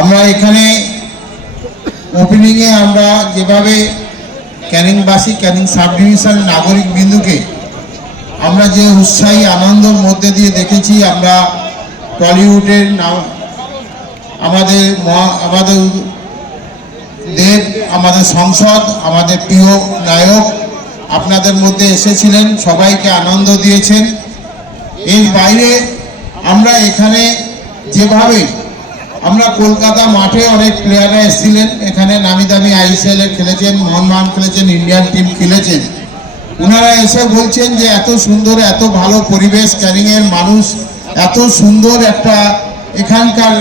আমরা এখানে ওপেনিংয়ে আমরা যেভাবে ক্যানিংবাসী ক্যানিং সাব ডিভিশন নাগরিক বিন্দুকে আমরা যে উৎসাহী আনন্দের মধ্যে দিয়ে দেখেছি, আমরা টলিউডের আমাদের দেব, আমাদের সংসদ, আমাদের প্রিয় নায়ক আপনাদের মধ্যে এসেছিলেন, সবাইকে আনন্দ দিয়েছেন। এর বাইরে আমরা এখানে যেভাবে আমরা কলকাতা মাঠে অনেক প্লেয়াররা এসেছিলেন, এখানে নামি দামি ISL এর খেলেছেন, মোহনবাগান খেলেছেন, ইন্ডিয়ান টিম খেলেছেন। ওনারা এসে বলছেন যে এত সুন্দর, এত ভালো পরিবেশ, ক্যানিংয়ের মানুষ এত সুন্দর একটা, এখানকার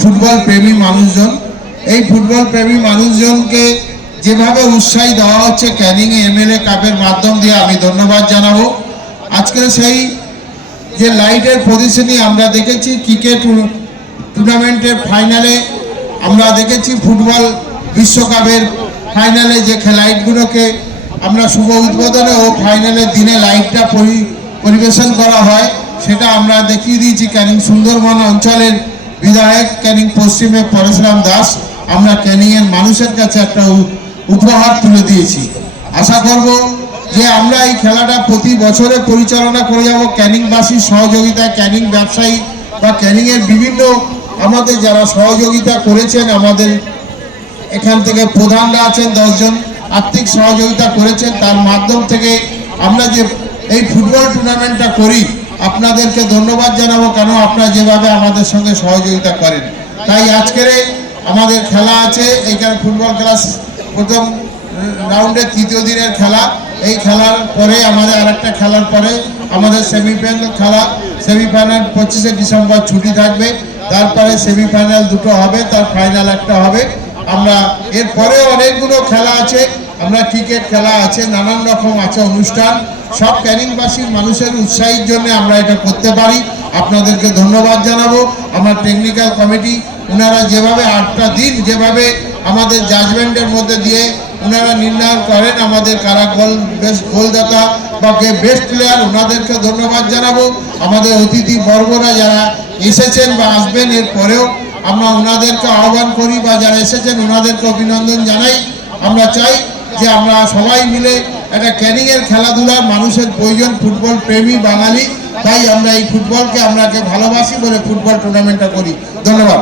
ফুটবল প্রেমী মানুষজন, এই ফুটবল প্রেমী মানুষজনকে যেভাবে উৎসাহ দেওয়া হচ্ছে ক্যানিং MLA কাপের মাধ্যম দিয়ে, আমি ধন্যবাদ জানাবো। আজকে সেই যে লাইটের পজিশনই আমরা দেখেছি ক্রিকেট টুর্নামেন্টের ফাইনালে, আমরা দেখেছি ফুটবল বিশ্বকাপের ফাইনালে যে লাইটগুলোকে আমরা শুভ উদ্বোধনে ও ফাইনালের দিনে লাইটটা পরিবেশন করা হয়, সেটা আমরা দেখিয়ে দিয়েছি ক্যানিং সুন্দরবন অঞ্চলের বিধায়ক ক্যানিং পশ্চিমে পরশুরাম দাস। আমরা ক্যানিংয়ের মানুষের কাছে একটা উপহার তুলে দিয়েছি। আশা করব যে আমরা এই খেলাটা প্রতি বছরে পরিচালনা করে যাব ক্যানিংবাসীর সহযোগিতায়, ক্যানিং ব্যবসায়ী বা ক্যানিংয়ের বিভিন্ন আমাদের যারা সহযোগিতা করেছেন, আমাদের এখান থেকে প্রধানরা আছেন 10 জন আর্থিক সহযোগিতা করেছেন, তার মাধ্যম থেকে আমরা যে এই ফুটবল টুর্নামেন্টটা করি, আপনাদেরকে ধন্যবাদ জানাবো, কেন আপনারা যেভাবে আমাদের সঙ্গে সহযোগিতা করেন। তাই আজকের আমাদের খেলা আছে, এইখানে ফুটবল খেলা প্রথম রাউন্ডের তৃতীয় দিনের খেলা। এই খেলার পরে আমাদের আরেকটা খেলার পরে আমাদের সেমিফাইনাল খেলা, সেমিফাইনাল 25শে ডিসেম্বর ছুটি থাকবে, তারপরে সেমিফাইনাল দুটো হবে, তার ফাইনাল একটা হবে। আমরা এরপরে অনেকগুলো খেলা আছে, আমরা ক্রিকেট খেলা আছে, নানান রকম আছে অনুষ্ঠান, সব ক্যানিংবাসীর মানুষের উৎসাহের জন্য আমরা এটা করতে পারি। আপনাদেরকে ধন্যবাদ জানাবো। আমার টেকনিক্যাল কমিটি ওনারা যেভাবে 8টা দিন যেভাবে আমাদের জাজমেন্টের মধ্যে দিয়ে ওনারা নির্ণয় করেন আমাদের কারা বেস্ট গোলদাতা বা বেস্ট প্লেয়ার, ওনাদেরকে ধন্যবাদ জানাবো। আমাদের অতিথি বর্গরা যারা এসেছেন বা আসবেন এর পরেও আমরা ওনাদেরকে আহ্বান করি, বা যারা এসেছেন ওনাদেরকে অভিনন্দন জানাই। আমরা চাই যে আমরা সবাই মিলে একটা ক্যানিংয়ের খেলাধুলার মানুষের প্রয়োজন, ফুটবল প্রেমী বাঙালি, তাই আমরা এই ফুটবলকে আমরাকে ভালোবাসি বলে ফুটবল টুর্নামেন্টটা করি। ধন্যবাদ।